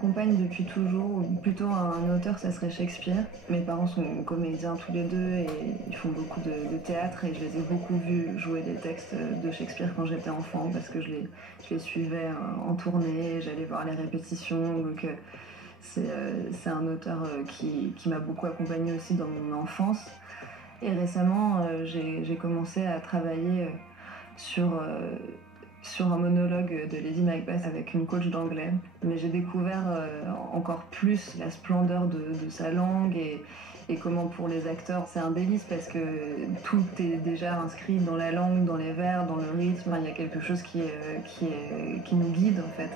m'accompagne depuis toujours, ou plutôt un auteur, ça serait Shakespeare. Mes parents sont comédiens tous les deux et ils font beaucoup de théâtre et je les ai beaucoup vus jouer des textes de Shakespeare quand j'étais enfant parce que je les suivais en tournée, j'allais voir les répétitions. Donc c'est un auteur qui m'a beaucoup accompagnée aussi dans mon enfance. Et récemment, j'ai commencé à travailler sur un monologue de Lady Macbeth avec une coach d'anglais. Mais j'ai découvert encore plus la splendeur de sa langue et comment pour les acteurs c'est un délice parce que tout est déjà inscrit dans la langue, dans les vers, dans le rythme. Il y a quelque chose qui nous guide en fait.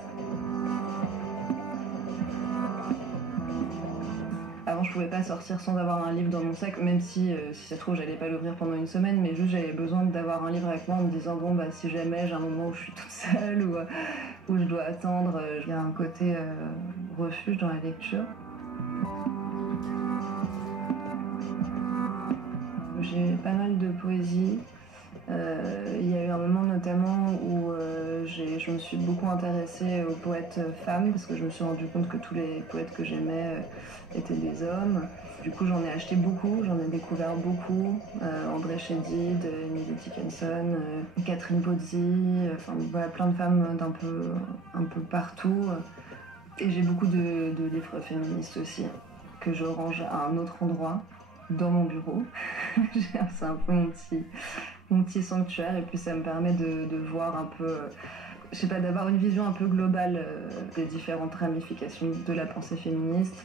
Avant, je pouvais pas sortir sans avoir un livre dans mon sac, même si ça se trouve, j'allais pas l'ouvrir pendant une semaine, mais juste j'avais besoin d'avoir un livre avec moi en me disant bon bah si jamais j'ai un moment où je suis toute seule ou où je dois attendre, il y a un côté refuge dans la lecture. J'ai pas mal de poésie. Il y a eu un moment notamment où je me suis beaucoup intéressée aux poètes femmes parce que je me suis rendu compte que tous les poètes que j'aimais étaient des hommes. Du coup j'en ai acheté beaucoup, j'en ai découvert beaucoup. André Chédid, Emily Dickinson, Catherine Pozzi, enfin voilà, plein de femmes un peu partout. Et j'ai beaucoup de livres féministes aussi que je range à un autre endroit dans mon bureau. C'est un peu mon petit sanctuaire et puis ça me permet de voir un peu, je sais pas, d'avoir une vision un peu globale des différentes ramifications de la pensée féministe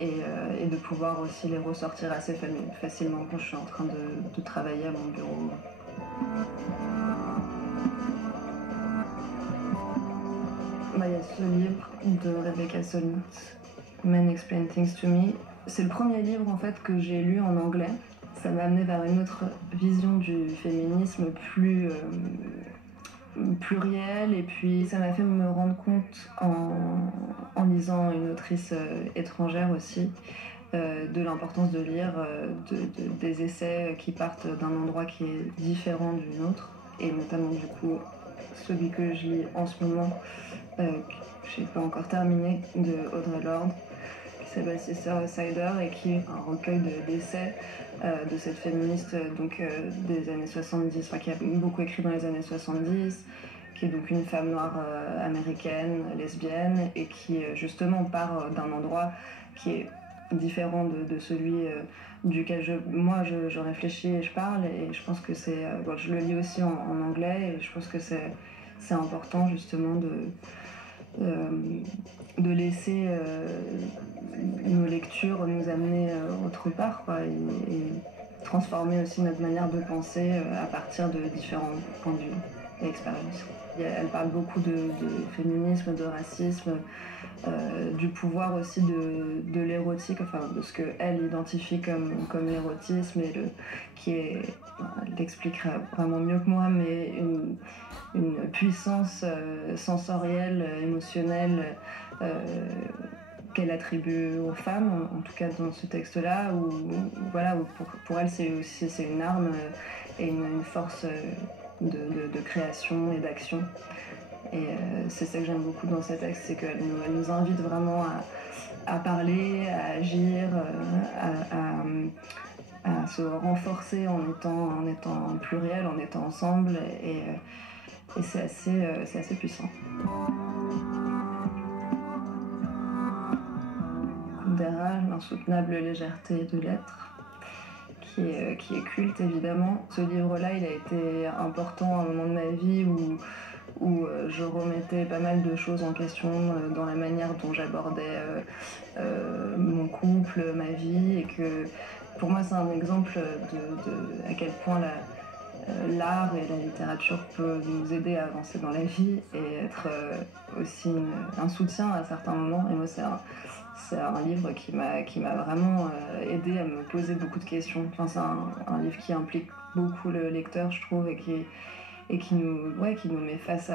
et de pouvoir aussi les ressortir assez facilement quand je suis en train de travailler à mon bureau. Bah, il y a ce livre de Rebecca Solnit, Men Explain Things to Me. C'est le premier livre en fait que j'ai lu en anglais. Ça m'a amené vers une autre vision du féminisme plus pluriel et puis ça m'a fait me rendre compte en lisant une autrice étrangère aussi de l'importance de lire des essais qui partent d'un endroit qui est différent d'une autre et notamment du coup celui que je lis en ce moment que j'ai pas encore terminé de Audre Lorde qui s'appelle Sister Outsider et qui est un recueil d'essais de cette féministe des années 70, enfin, qui a beaucoup écrit dans les années 70, qui est donc une femme noire américaine, lesbienne, et qui justement part d'un endroit qui est différent de celui duquel je réfléchis et je parle, et je pense que c'est... bon, je le lis aussi en anglais, et je pense que c'est important justement de laisser nos lectures nous amener autre part, quoi, et transformer aussi notre manière de penser à partir de différents points de vue et expériences. Elle parle beaucoup de féminisme, de racisme, du pouvoir aussi de l'érotique, enfin de ce qu'elle identifie comme l'érotisme, et elle l'expliquera vraiment mieux que moi, mais une puissance sensorielle, émotionnelle qu'elle attribue aux femmes, en tout cas dans ce texte-là, où voilà, où pour elle c'est une arme et une force de création et d'action. Et c'est ça que j'aime beaucoup dans ces textes, c'est qu'elle nous invite vraiment à parler, à agir, à se renforcer en étant pluriel, en étant ensemble, et c'est assez puissant. Kundera, l'insoutenable légèreté de l'être, qui est culte évidemment. Ce livre-là, il a été important à un moment de ma vie où je remettais pas mal de choses en question dans la manière dont j'abordais mon couple, ma vie, et que pour moi c'est un exemple de à quel point l'art et la littérature peuvent nous aider à avancer dans la vie et être aussi un soutien à certains moments. Et moi c'est un livre qui m'a vraiment aidé à me poser beaucoup de questions. Enfin, c'est un livre qui implique beaucoup le lecteur, je trouve, et qui nous met face